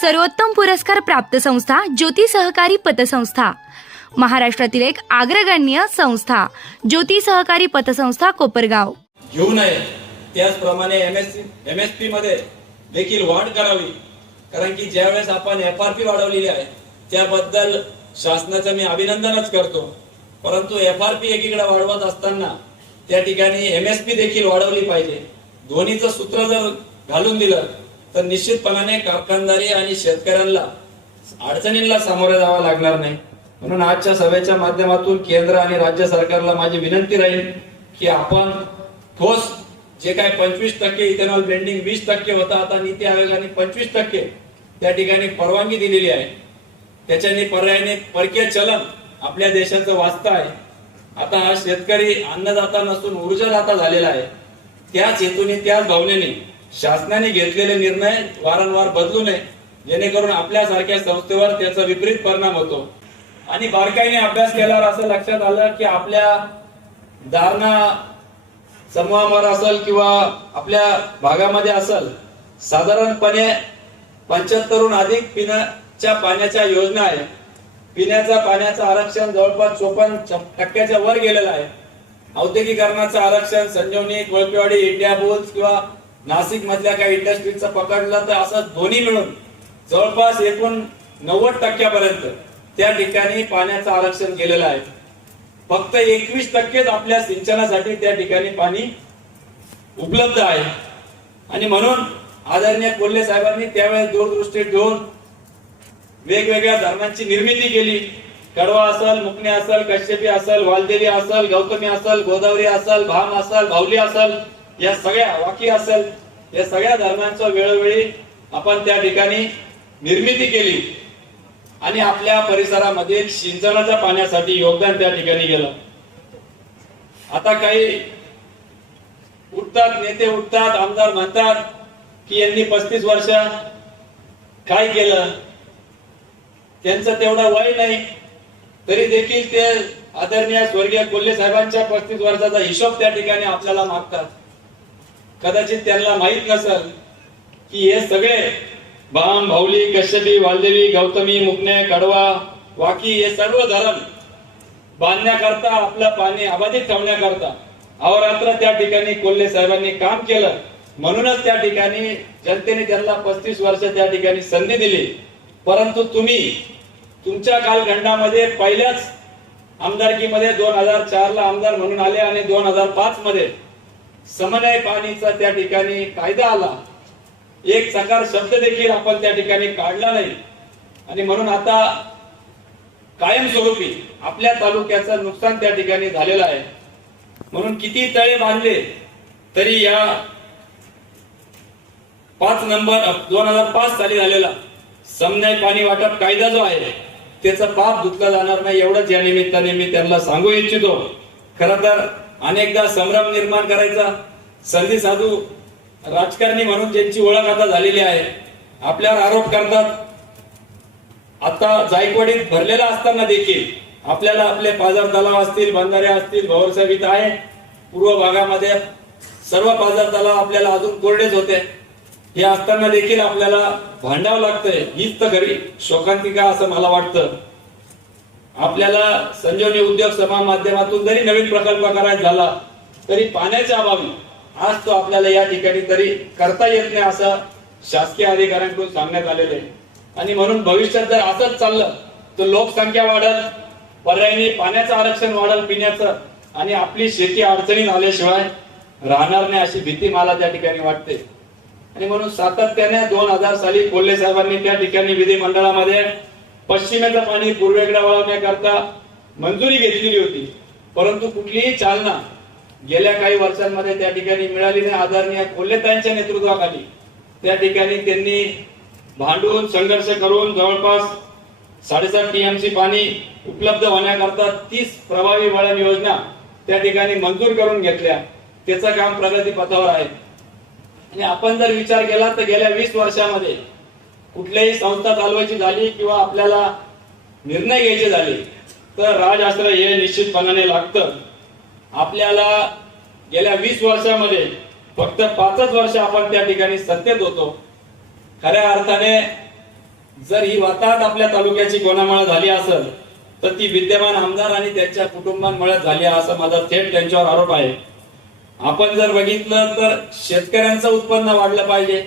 सर्वोत्तम पुरस्कार प्राप्त संस्था ज्योती सहकारी पतसंस्था. महाराष्ट्रातील एक अग्रगण्य संस्था ज्योती सहकारी पतसंस्था कोपरगाव. घेऊ नये. त्याचप्रमाणे M S M S P मध्ये देखील वाढ करावी. कारण की ज्यावेळेस आपण एफ आर पी वाढवलेली आहे त्याबद्दल शासनाचं मी अभिनंदनच करतो. परंतु एफ आर पी एकीकडे वाढवत असताना त्या ठिकाणी एम एस पी देखील वाढवली पाहिजे. दोन्हीचं सूत्र जर घालून दिलं तर निश्चितपणाने कारखानदारी आणि शेतकऱ्यांना अडचणींना सामोरे जावं लागणार नाही. म्हणून आजच्या सभेच्या माध्यमातून केंद्र आणि राज्य सरकारला माझी विनंती राहील की आपण ठोस जे काय पंचवीस टक्के इथेनॉल ब्लेंडिंग वीस टक्के होता आता नीती आयोगाने पंचवीस टक्के त्या ठिकाणी परवानगी दिलेली आहे. त्याच्याने पर्यायाने परकीय चलन आपल्या देशाचं वाचतं आहे. आता हा शेतकरी अन्नदाता नसून ऊर्जादाता झालेला आहे. त्याच हेतूने त्याच भावनेने शासनाने घेतलेले निर्णय वारंवार बदलू नये जेणेकरून आपल्यासारख्या संस्थेवर त्याचा विपरीत परिणाम होतो. आणि बारकाईने अभ्यास केल्यावर असं लक्षात आलं की आपल्या दारणा समूहावर असेल किंवा आपल्या भागामध्ये असेल साधारणपणे पंच्याहत्तरहून अधिक पिण्याच्या पाण्याच्या योजना आहे. पिण्याच्या पाण्याचं आरक्षण जवळपास चोपन्न टक्क्याच्या वर गेलेलं आहे. औद्योगिकरणाचं आरक्षण संजीवनी कोळपेवाडी इंडिया बुल्स किंवा नाशिक मधल्या काही इंडस्ट्रीजचा पकडलं तर असं दोन्ही मिळून जवळपास एकूण नव्वद टक्क्यापर्यंत त्या ठिकाणी पाण्याचं आरक्षण केलेलं आहे. फक्त एकवीस टक्केच आपल्या सिंचनासाठी त्या ठिकाणी पाणी उपलब्ध आहे. आणि म्हणून आदरणीय कोल्हे साहेबांनी त्यावेळेस दूरदृष्टी ठेवून वेगवेगळ्या धरणांची निर्मिती केली. कडवा असल मुकणे असल कश्यपी असल वालदेवी असल गौतमी असल गोदावरी असल भाम असल भावली असल या सगळ्या वाकी असेल या सगळ्या धर्मांचा वेळोवेळी आपण त्या ठिकाणी निर्मिती केली. आणि आपल्या परिसरामध्ये सिंचनाच्या पाण्यासाठी योगदान त्या ठिकाणी गेलं. आता काही उठतात नेते उठतात आमदार म्हणतात की यांनी पस्तीस वर्ष काय केलं? त्यांचं तेवढं वय नाही. तरी देखील ते आदरणीय स्वर्गीय कोल्हे साहेबांच्या पस्तीस वर्षाचा हिशोब त्या ठिकाणी आपल्याला मागतात. कदाचित त्यांना माहीत नसल की हे सगळे बाम भाऊली कश्यपी वालदेवी गौतमी मुकणे कडवा वाकी हे सर्व धरण बांधण्याकरता आपलं पाणी अबाधित ठेवण्याकरता अहोरात्र त्या ठिकाणी कोल्हे साहेबांनी काम केलं. म्हणूनच त्या ठिकाणी जनतेने त्यांना पस्तीस वर्ष त्या ठिकाणी संधी दिली. परंतु तुम्ही तुमच्या कालखंडामध्ये पहिल्याच आमदारकीमध्ये दोन हजार चार ला आमदार म्हणून आले आणि दोन हजार पाच मध्ये समन्वय पाणीचा त्या ठिकाणी कायदा आला. एक सकार शब्द देखील आपण त्या ठिकाणी काढला नाही. आणि म्हणून आता कायमस्वरूपी आपल्या तालुक्याचं नुकसान त्या ठिकाणी झालेलं आहे. म्हणून किती तळे बांधले तरी या पाच नंबर दोन हजार पाच साली झालेला समन्याय पाणी वाटप कायदा जो आहे त्याचा पाप धुतला जाणार नाही एवढंच या निमित्ताने मी त्यांना सांगू इच्छितो. खर तर अनेकदा संभ्रम निर्माण करायचा. संधी साधू राजकारणी म्हणून ज्यांची ओळख आता झालेली आहे आपल्यावर आरोप करतात. आता जायकवाडीत भरलेला असताना देखील आपल्याला आपले पाझर तलाव असतील बंधारे असतील भवरसाहेब इथं आहे. पूर्व भागामध्ये सर्व पाझर तलाव आपल्याला अजून कोरडेच होते. हे असताना देखील आपल्याला भांडावं लागतंय. हीच तर घरी शोकांतिका असं मला वाटतं. आपल्याला संजीवनी उद्योग सभा माध्यमातून जरी नवीन प्रकल्प करायचा झाला तरी पाण्याच्या अभावी आज तो आपल्याला या ठिकाणी तरी करता येत नाही असं शासकीय अधिकाऱ्यांकडून सांगण्यात आलेलं आहे. आणि म्हणून भविष्यात जर असंच चाललं तर लोकसंख्या वाढल पर्यायी पाण्याचं आरक्षण वाढल पिण्याचं आणि आपली शेती अडचणी आल्याशिवाय राहणार नाही अशी भीती मला त्या ठिकाणी वाटते. आणि म्हणून सातत्याने दोन हजार साली कोल्हे साहेबांनी त्या ठिकाणी विधिमंडळामध्ये पश्चिमेचं पाणी पूर्वेकडे वळवण्याकरता मंजुरी घेतलेली होती. परंतु कुठलीही चालना गेल्या काही वर्षांमध्ये त्या ठिकाणी मिळाली नाही. आदरणीय कोल्हेताईंच्या नेतृत्वाखाली त्या ठिकाणी त्यांनी भांडून संघर्ष करून जवळपास साडेसात टीएमसी पाणी उपलब्ध होण्याकरता तीस प्रभावी वळण योजना त्या ठिकाणी मंजूर करून घेतल्या. त्याचं काम प्रगती पथावर आहे. आणि आपण जर विचार केला तर गेल्या वीस वर्षामध्ये कुठल्याही संस्था चालवायची झाली किंवा आपल्याला निर्णय घ्यायचे झाले तर राजास्त्र हे निश्चितपणाने लागतं. आपल्याला गेल्या वीस वर्षामध्ये फक्त पाचच वर्ष आपण त्या ठिकाणी सत्तेत होतो. खऱ्या अर्थाने जर ही वाताहत आपल्या तालुक्याची कोणामुळे झाली असेल तर ती विद्यमान आमदार आणि त्यांच्या कुटुंबांमुळे झाली असं माझा थेट त्यांच्यावर आरोप आहे. आपण जर बघितलं तर शेतकऱ्यांचं उत्पन्न वाढलं पाहिजे.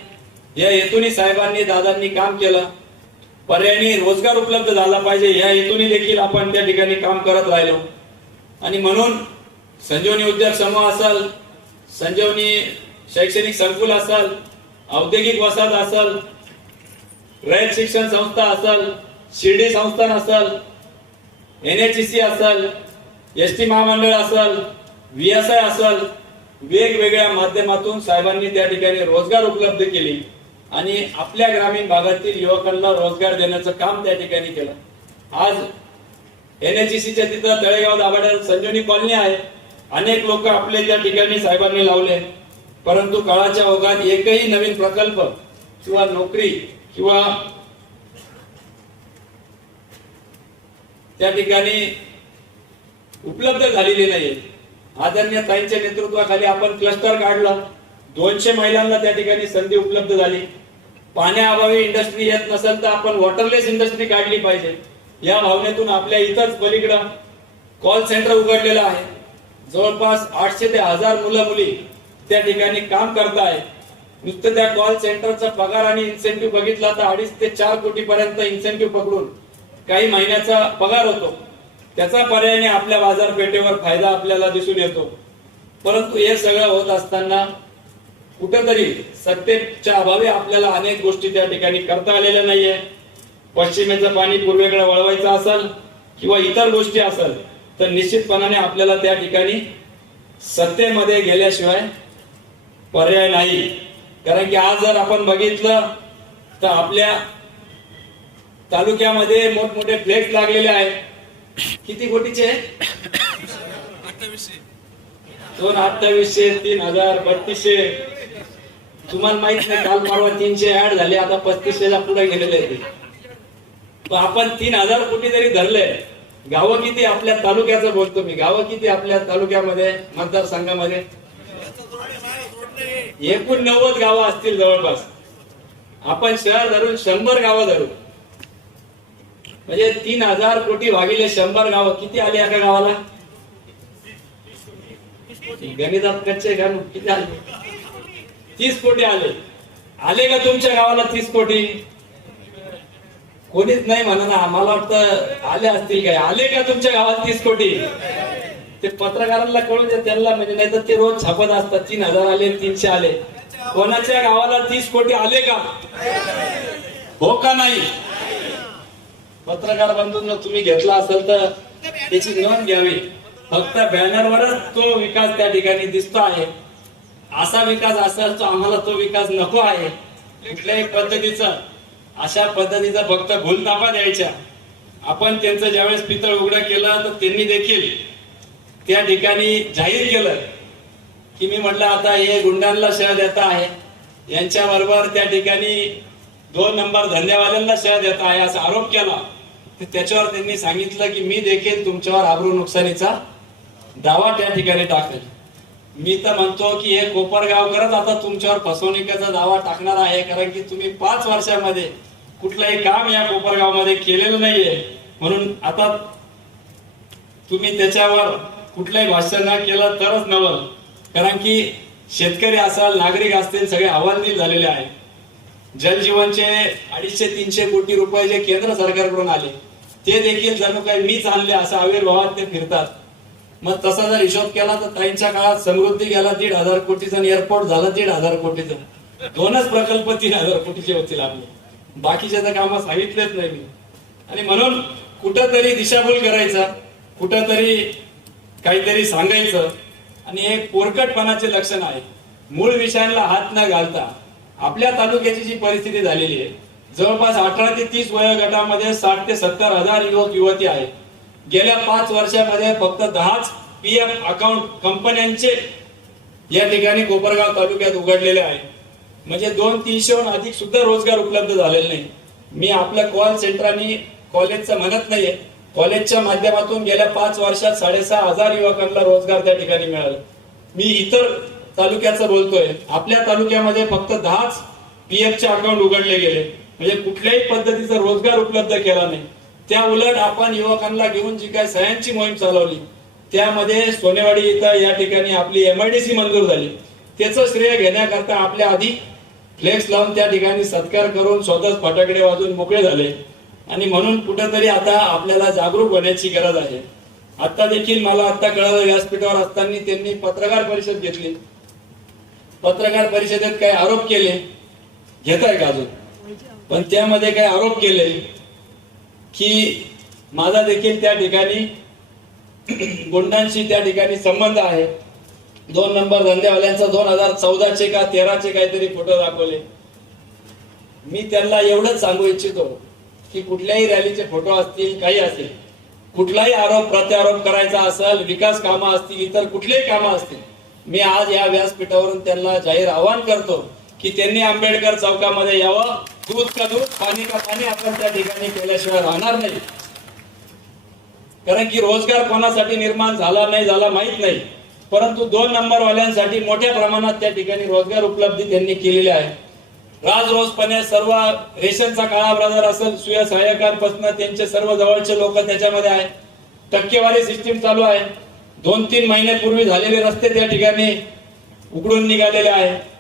या हेतूने साहेबांनी दादांनी काम केलं. पर्यायी रोजगार उपलब्ध झाला पाहिजे या हेतूने देखील आपण त्या ठिकाणी काम करत राहिलो. आणि म्हणून संजीवनी उद्योग समूह असल संजीवनी शैक्षणिक संकुल असल औद्योगिक वसाहत असल रयत शिक्षण संस्था असल शिर्डी संस्थान असल एन एच सी असल एस टी महामंडळ असल व्ही एस आय असल वेगवेगळ्या माध्यमातून साहेबांनी त्या ठिकाणी रोजगार उपलब्ध केली. आणि आपल्या ग्रामीण भागातील युवकांना रोजगार देण्याचं काम त्या ठिकाणी केलं. आज एन एच तिथं तळेगाव दाभाड्यात संजीवनी कॉलनी आहे. अनेक लोक आपले त्या ठिकाणी साहेबांनी लावले. परंतु काळाच्या ओघात एकही नवीन प्रकल्प किंवा नोकरी किंवा त्या ठिकाणी उपलब्ध झालेली नाही आदरणीय ताईंच्या नेतृत्वाखाली आपण क्लस्टर काढलं. दोनशे महिलांना त्या ठिकाणी संधी उपलब्ध झाली. पाण्याअभावी इंडस्ट्री येत नसेल तर आपण वॉटरलेस इंडस्ट्री काढली पाहिजे. या भावनेतून आपल्या इथंच पलीकडं कॉल सेंटर उघडलेलं आहे. जवळपास आठशे ते हजार मुलं मुली त्या ठिकाणी काम करत आहे नुसतं त्या कॉल सेंटरचा पगार आणि इन्सेंटिव्ह बघितला तर अडीच ते चार कोटी पर्यंत इन्सेंटिव्ह पकडून काही महिन्याचा पगार होतो. त्याचा पर्यायाने आपल्या बाजारपेठेवर फायदा आपल्याला दिसून येतो. परंतु हे सगळं होत असताना कुठेतरी सत्तेच्या अभावी आपल्याला अनेक गोष्टी त्या ठिकाणी करता आलेल्या नाहीये. पश्चिमेचं पाणी पूर्वेकडे वळवायचं असेल किंवा इतर गोष्टी असेल तर निश्चितपणाने आपल्याला त्या ठिकाणी सत्तेमध्ये गेल्याशिवाय पर्याय नाही. कारण की आज जर आपण बघितलं तर आपल्या तालुक्यामध्ये मोठमोठे फ्लेक्स लागलेले आहेत. किती कोटीचे? दोन अठ्ठावीसशे तीन हजार बत्तीसशे. तुम्हाला माहीत नाही काल परवा तीनशे ऍड झाले आता पस्तीसशेला पुढे गेलेले ते. आपण तीन हजार कोटी जरी धरले गावं किती आपल्या तालुक्याचं बोलतो मी गावं किती आपल्या तालुक्यामध्ये मतदारसंघामध्ये? एकूण नव्वद गावं असतील जवळपास. आपण शहर धरून शंभर गावं धरू. म्हणजे तीन हजार कोटी भागिले शंभर गावं किती आले एका गावाला? गणितात कच्चे घालू किती आले? तीस कोटी आले. आले का तुमच्या गावाला तीस कोटी? कोणीच नाही म्हणा मला आम्हाला वाटतं आले असतील काय? आले का तुमच्या गावात तीस कोटी? ते पत्रकारांना कळून द्या त्यांना म्हणजे नाही तर ते रोज छापत असतात. तीन हजार आले तीनशे आले. कोणाच्या गावाला तीस कोटी आले का? हो का नाही? पत्रकार बंधूंना तुम्ही घेतला असेल तर त्याची नोंद घ्यावी. फक्त बॅनरवरच तो विकास त्या ठिकाणी दिसतो आहे. असा विकास असेल तो आम्हाला तो विकास नको आहे. कुठल्याही पद्धतीचा अशा पद्धतीचा फक्त भूलतापा द्यायच्या. आपण त्यांचं ज्यावेळेस पितळ उघडं केलं तर त्यांनी देखील त्या ठिकाणी जाहीर केलं. की मी म्हटलं आता हे गुंडांना शह देता आहे. यांच्याबरोबर त्या ठिकाणी दोन नंबर धंद्यावाल्यांना शह देता आहे असा आरोप केला. तर त्याच्यावर त्यांनी सांगितलं की मी देखील तुमच्यावर आबरू नुकसानीचा दावा त्या ठिकाणी टाकेल मी तर म्हणतो की हे कोपरगावकरच आता तुमच्यावर फसवणुकीचा दावा टाकणार आहे कारण की तुम्ही पाच वर्षामध्ये कुठलंही काम या कोपरगावमध्ये केलेलं नाहीये. म्हणून आता तुम्ही त्याच्यावर कुठलंही भाष्य न केलं तरच नवल. कारण की शेतकरी असाल नागरिक असतील सगळे अहवालदिल झालेले आहे जलजीवनचे अडीचशे तीनशे कोटी रुपये जे केंद्र सरकारकडून आले ते देखील जणू काही मीच आणले असं आविर्भावात ते फिरतात. मग तसा जर हिशोब केला तर ताईंच्या काळात समृद्धी गेला दीड हजार कोटीचा आणि एअरपोर्ट झाला दीड हजार कोटीचा. दोनच प्रकल्प तीन हजार कोटीचे होतील आपले बाकीचे तर कामं सांगितलेच नाही मी. आणि म्हणून कुठंतरी दिशाभूल करायचा कुठंतरी काहीतरी सांगायचं. आणि हे पोरकटपणाचे लक्षण आहे. मूळ विषयांना हात न घालता आपल्या तालुक्याची जी परिस्थिती झालेली आहे जवळपास अठरा ते तीस वयोगटामध्ये साठ ते सत्तर हजार युवक युवती आहेत. गेल्या पाच वर्षामध्ये फक्त दहाच पीएफ अकाउंट कंपन्यांचे या ठिकाणी कोपरगाव तालुक्यात उघडलेले आहे म्हणजे दोन तीनशेहून अधिक सुद्धा रोजगार उपलब्ध झालेले नाही. मी आपल्या कॉल सेंटरांनी कॉलेजचं म्हणत नाहीये. कॉलेजच्या माध्यमातून गेल्या पाच वर्षात साडेसहा हजार युवकांना रोजगार त्या ठिकाणी मिळाला. मी इतर तालुक्याचं बोलतोय. आपल्या तालुक्यामध्ये फक्त दहाच पीएफ चे अकाउंट उघडले गेले. म्हणजे कुठल्याही पद्धतीचा रोजगार उपलब्ध केला नाही. त्या उलट आपण युवकांना घेऊन जी काय सह्यांची मोहीम चालवली त्यामध्ये सोनेवाडी इथं या ठिकाणी आपली एमआयडीसी मंजूर झाली. त्याचं श्रेय घेण्याकरता आपल्या आधी फ्लेक्स लावून त्या ठिकाणी सत्कार करून स्वतःच फटाकडे वाजून मोकळे झाले. आणि म्हणून कुठंतरी आता आपल्याला जागरूक होण्याची गरज आहे. आता देखील मला आता कळलं व्यासपीठावर असताना त्यांनी पत्रकार परिषद घेतली. पत्रकार परिषदेत काही आरोप केले. घेत आहे का अजून? पण त्यामध्ये काही आरोप केले. की माझा देखील त्या ठिकाणी गुंडांशी त्या ठिकाणी संबंध आहे. दोन नंबर धंदेवाल्यांचा दोन हजार चौदाचे का तेराचे काहीतरी फोटो दाखवले. मी त्यांना एवढंच सांगू इच्छितो की कुठल्याही रॅलीचे फोटो असतील काही असतील कुठलाही आरोप प्रत्यारोप करायचा असेल विकास कामं असतील इतर कुठलेही कामं असतील मी आज या व्यासपीठावरून त्यांना जाहीर आवाहन करतो की त्यांनी आंबेडकर चौकामध्ये यावं. दूध का दूध पाणी का पाणी आपण त्या ठिकाणी केल्याशिवाय राहणार नाही. कारण की रोजगार कोणासाठी निर्माण झाला नाही झाला माहीत नाही. परंतु दोन नंबर वाल्यांसाठी मोठ्या प्रमाणात त्या ठिकाणी रोजगार उपलब्धी त्यांनी केलेली आहे. राजरोजपणे सर्व रेशनचा काळा बाजार असेल सुया सहाय्यकांपासून त्यांचे सर्व जवळचे लोक त्याच्यामध्ये आहे. टक्केवारी सिस्टीम चालू आहे. दोन तीन महिन्यापूर्वी झालेले रस्ते त्या ठिकाणी उघडून निघालेले आहे.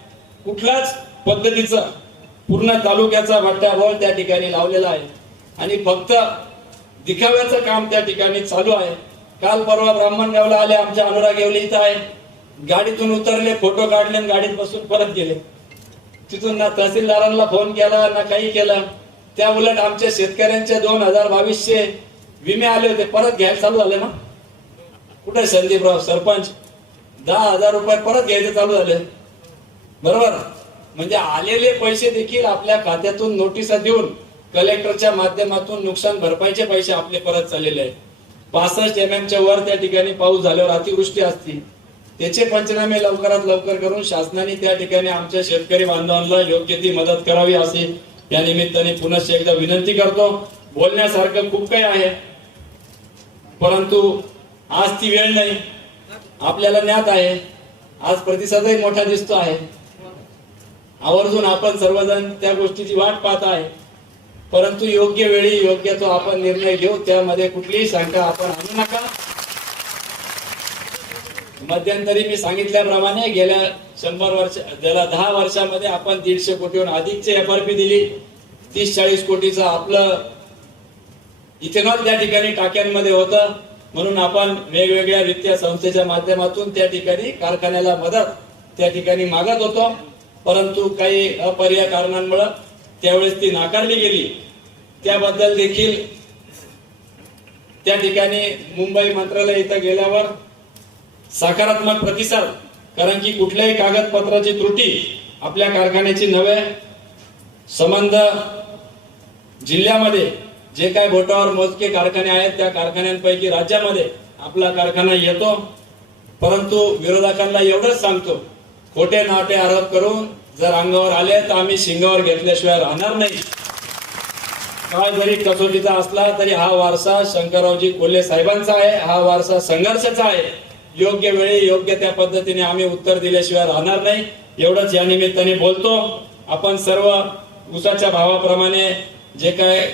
कुठल्याच पद्धतीचं पूर्ण तालुक्याचा भट्ट्याबोळ त्या ठिकाणी लावलेला आहे. आणि फक्त दिखाव्याचं काम त्या ठिकाणी चालू आहे. काल परवा ब्राह्मणगावला आले आमच्या अनुराग येवले इथं आहे. गाडीतून उतरले फोटो काढले आणि गाडीत बसून परत गेले. तिथून ना तहसीलदारांना फोन केला ना काही केलं. त्या उलट आमच्या शेतकऱ्यांचे दोन हजार बावीसशे विमे आले होते. परत घ्यायला चालू झाले ना? कुठे संदीपराव? सरपंच? दहा हजार रुपये परत घ्यायचे चालू झाले. बरोबर? म्हणजे आलेले पैसे देखील आपल्या खात्यातून नोटिसा देऊन कलेक्टरच्या माध्यमातून नुकसान भरपाईचे पैसे आपले परत चाललेले आहेत. पासष्ट एम एमच्या वर त्या ठिकाणी पाऊस झाल्यावर अतिवृष्टी असती. त्याचे पंचनामे लवकरात लवकर करून शासनाने त्या ठिकाणी आमच्या शेतकरी बांधवांना योग्य ती मदत करावी असे या निमित्ताने पुन्हा एकदा विनंती करतो. बोलण्यासारखं खूप काही आहे. परंतु आज ती वेळ नाही. आपल्याला ज्ञात आहे. आज प्रतिसादही मोठा दिसतो आहे. आवर्जून आपण सर्वजण त्या गोष्टीची वाट पाहत आहे. परंतु योग्य वेळी योग्य तो आपण निर्णय घेऊ त्यामध्ये कुठलीही शंका आपण आणू नका. मध्यंतरी मी सांगितल्याप्रमाणे गेल्या शंभर वर्ष गेल्या दहा वर्षामध्ये आपण दीडशे कोटीहून अधिकची एफ आर पी दिली. तीस चाळीस कोटीचं आपलं इथेनॉल त्या ठिकाणी टाक्यांमध्ये होतं. म्हणून आपण वेगवेगळ्या वित्तीय संस्थेच्या माध्यमातून त्या ठिकाणी कारखान्याला मदत त्या ठिकाणी मागत होतो. परंतु काही अपर्याय कारणांमुळे त्यावेळेस ती नाकारली गेली. त्याबद्दल देखील त्या ठिकाणी मुंबई मंत्रालय इथं गेल्यावर सकारात्मक प्रतिसाद कारण की कुठल्याही कागदपत्राची त्रुटी आपल्या कारखान्याची नव्हे संबंध जिल्ह्यामध्ये जे काय बोटावर मोजके कारखाने आहेत त्या कारखान्यांपैकी राज्यामध्ये आपला कारखाना येतो. परंतु विरोधकांना एवढंच सांगतो खोटे नाटे आरोप करून जर अंगावर आले तर आम्ही शिंगावर घेतल्याशिवाय राहणार नाही. काय जरी कसोटीचा असला तरी हा वारसा शंकररावजी कोल्हे साहेबांचा आहे. हा वारसा संघर्षाचा आहे. योग्य वेळी योग्य त्या पद्धतीने आम्ही उत्तर दिल्याशिवाय राहणार नाही. एवढंच या निमित्ताने बोलतो. आपण सर्व उसाच्या भावाप्रमाणे जे काय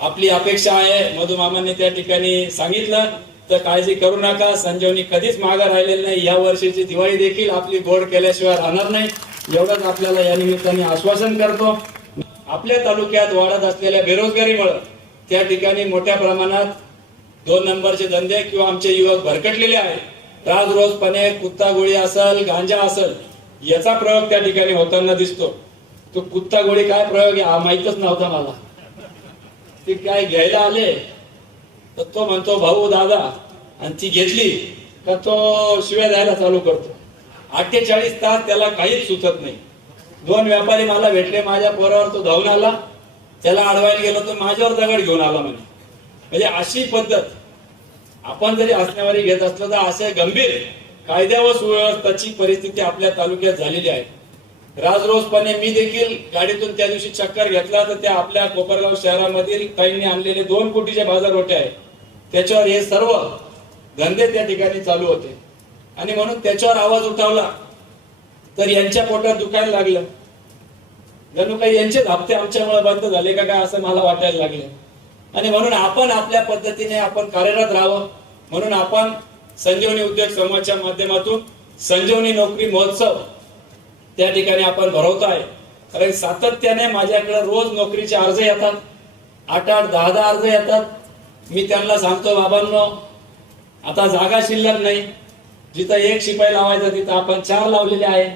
आपली अपेक्षा आहे मधुमामाने त्या ठिकाणी सांगितलं. तर काळजी करू नका. संजीवनी कधीच मागे राहिलेली नाही. या वर्षीची दिवाळी देखील आपली गोड केल्याशिवाय राहणार नाही. एवढंच आपल्याला या निमित्ताने आश्वासन करतो. आपल्या तालुक्यात वाढत असलेल्या बेरोजगारीमुळे त्या ठिकाणी मोठ्या प्रमाणात दोन नंबरचे धंदे किंवा आमचे युवक भरकटलेले आहेत. राज रोजपणे कुत्ता गोळी असल गांजा असल याचा प्रयोग त्या ठिकाणी होताना दिसतो. तो कुत्ता गोळी काय प्रयोग आहे? हा माहीतच नव्हता मला. ते काय घ्यायला आले? तर तो म्हणतो भाऊ दादा आणि ती घेतली का तो शिव्या द्यायला चालू करतो. अठ्ठेचाळीस तास त्याला काहीच सुचत नाही. दोन व्यापारी मला भेटले माझ्या पोरावर तो धावून आला. त्याला अडवायला गेलो तर माझ्यावर दगड घेऊन आला म्हणे. म्हणजे अशी पद्धत. आपण जरी असण्यावरी घेत असलो तर असे गंभीर कायद्या व सुव्यवस्थाची परिस्थिती आपल्या तालुक्यात झालेली आहे. राजरोजपणे मी देखील गाडीतून त्या दिवशी चक्कर घेतला तर त्या आपल्या कोपरगाव शहरामधील काहींनी आणलेले दोन कोटीचे बाजाररोटे आहे. त्याच्यावर हे सर्व धंदे त्या ठिकाणी चालू होते. आणि म्हणून त्याच्यावर आवाज उठवला तर यांच्या पोटात दुखायला लागलं. जणू काही यांचेच हप्ते आमच्यामुळे बंद झाले का काय असं मला वाटायला लागले. आणि म्हणून आपण आपल्या पद्धतीने आपण कार्यरत राहावं. म्हणून आपण संजीवनी उद्योग समूहाच्या माध्यमातून संजीवनी नोकरी महोत्सव त्या ठिकाणी आपण भरवतो आहे कारण सातत्याने माझ्याकडे रोज नोकरीचे अर्ज येतात. आठ आठ दहा दहा अर्ज येतात. मी त्यांना सांगतो बाबांनो आता जागा शिल्लक नाही. जिथं एक शिपाई लावायचा तिथं आपण चार लावलेले आहे.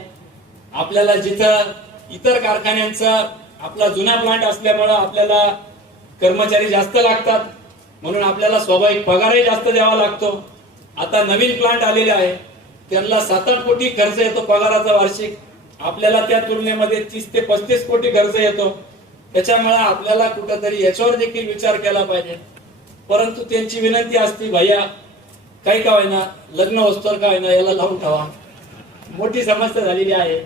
आपल्याला जिथं इतर कारखान्यांचा आपला जुना प्लांट असल्यामुळं आपल्याला कर्मचारी जास्त लागतात. म्हणून आपल्याला स्वाभाविक पगारही जास्त द्यावा लागतो. आता नवीन प्लांट आलेले आहे. त्यांना सात आठ कोटी खर्च येतो पगाराचा वार्षिक. आपल्याला त्या तुलनेमध्ये तीस ते पस्तीस कोटी खर्च येतो. त्याच्यामुळे आपल्याला कुठंतरी याच्यावर देखील विचार केला पाहिजे. परंतु त्यांची विनंती असती भैया काही का होईना लग्न वस्तूवर का होईना याला लावून ठेवा. मोठी समस्या झालेली आहे.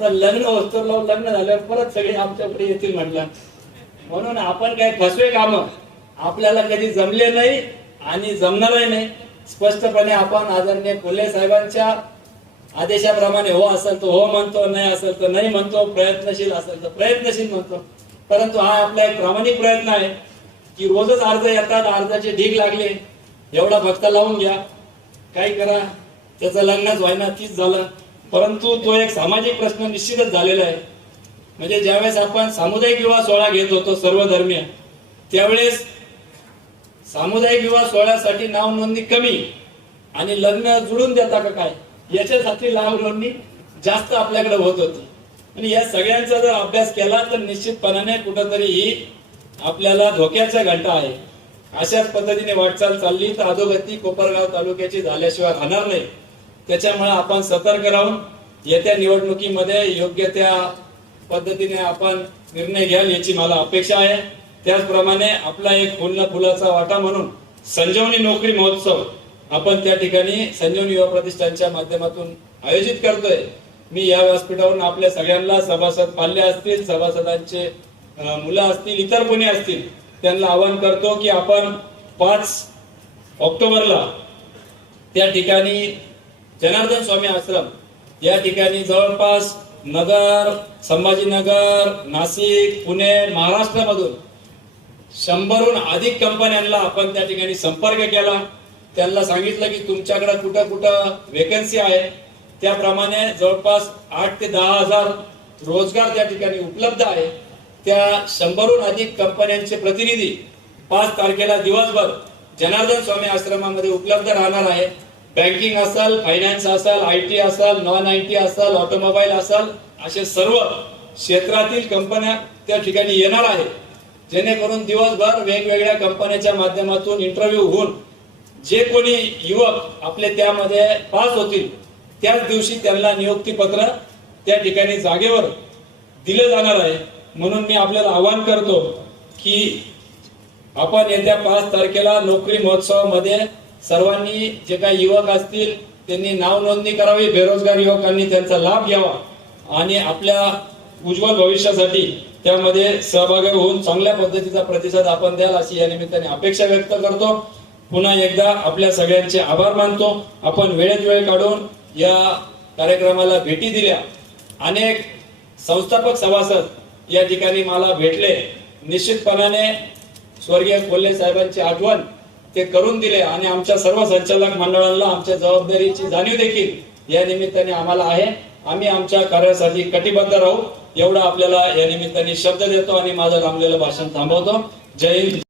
तर लग्न वस्तूवर लावून लग्न झाल्यावर परत सगळे आमच्याकडे येतील म्हटलं. म्हणून आपण काय फसवे काम आपल्याला कधी जमले नाही आणि जमणारही नाही. स्पष्टपणे आपण आदरणीय कोल्हे साहेबांच्या आदेशाप्रमाणे हो असेल तर हो म्हणतो नाही असेल तर नाही म्हणतो प्रयत्नशील असेल तर प्रयत्नशील म्हणतो. परंतु हा आपला एक प्रामाणिक प्रयत्न आहे की रोजच अर्ज येतात अर्जाचे ढीग लागले एवढा भक्त लावून घ्या. काय करा त्याचं लग्नच व्हायना तीच झालं. परंतु तो एक सामाजिक प्रश्न निश्चितच झालेला आहे. म्हणजे ज्यावेळेस आपण सामुदायिक विवाह सोहळा घेत होतो सर्व धर्मीय त्यावेळेस सामुदायिक विवाह सोहळ्यासाठी नाव नोंदणी कमी आणि लग्न जुळून देता का काय? याच्यासाठी नाव जास्त आपल्याकडे होत होती. आणि या सगळ्यांचा जर अभ्यास केला तर निश्चितपणाने कुठंतरी ही आपल्याला धोक्याचा घंटा आहे. अशाच पद्धतीने वाटचाल चालली तर अधोगती कोपरगाव तालुक्याची झाल्याशिवाय राहणार नाही. त्याच्यामुळे आपण सतर्क राहून येत्या निवडणुकीमध्ये योग्य त्या पद्धतीने आपण निर्णय घ्याल याची मला अपेक्षा आहे. त्याचप्रमाणे आपला एक फुल फुलाचा वाटा म्हणून संजीवनी नोकरी महोत्सव आपण त्या ठिकाणी संजीवनी युवा प्रतिष्ठानच्या माध्यमातून आयोजित करतोय. मी या व्यासपीठावरून आपल्या सगळ्यांना सभासद पाल्य असतील सभासदांचे मुलं असतील इतर कोणी असतील त्यांना आवाहन करतो की आपण पाच ऑक्टोबरला त्या ठिकाणी जनार्दन स्वामी आश्रम या ठिकाणी जवळपास नगर संभाजीनगर नाशिक पुणे महाराष्ट्रामधून शंभरहून अधिक कंपन्यांना आपण त्या ठिकाणी संपर्क केला. त्यांना सांगितलं की तुमच्याकडे कुठं कुठं वेकन्सी आहे. त्याप्रमाणे जवळपास आठ ते दहा हजार रोजगार त्या ठिकाणी उपलब्ध आहे. त्या शंभरहून अधिक कंपन्यांचे प्रतिनिधी पाच तारखेला दिवसभर जनार्दन स्वामी आश्रमामध्ये उपलब्ध राहणार आहे. बँकिंग असाल फायनान्स असाल आय टी असाल नॉन आय टी असाल ऑटोमोबाईल असाल असे सर्व क्षेत्रातील कंपन्या त्या ठिकाणी येणार आहे. जेणेकरून दिवसभर वेगवेगळ्या कंपन्याच्या माध्यमातून इंटरव्ह्यू होऊन जे कोणी युवक आपले त्यामध्ये पास होतील त्याच दिवशी त्यांना नियुक्ती पत्र त्या ठिकाणी जागेवर दिलं जाणार आहे. म्हणून मी आपल्याला आवाहन करतो की आपण येत्या पाच तारखेला नोकरी महोत्सवामध्ये सर्वांनी जे काही युवक असतील त्यांनी नाव नोंदणी करावी बेरोजगार युवकांनी त्यांचा लाभ घ्यावा आणि आपल्या उज्ज्वल भविष्यासाठी त्यामध्ये सहभागी होऊन चांगल्या पद्धतीचा प्रतिसाद आपण द्याल अशी या निमित्ताने अपेक्षा व्यक्त करतो. पुन्हा एकदा आपल्या सगळ्यांचे आभार मानतो. आपण वेळेत वेळ काढून या कार्यक्रमाला भेटी दिल्या. अनेक संस्थापक सभासद या ठिकाणी मला भेटले. निश्चितपणाने स्वर्गीय कोल्हे साहेबांची आठवण ते करून दिले आणि आमच्या सर्व संचालक मंडळांना आमच्या जबाबदारीची जाणीव देखील या निमित्ताने आम्हाला आहे. आम्ही आमच्या कार्यासाठी कटिबद्ध राहू. एवढा आपल्याला या निमित्ताने शब्द देतो आणि माझं लांबलेलं भाषण थांबवतो. जय हिंद.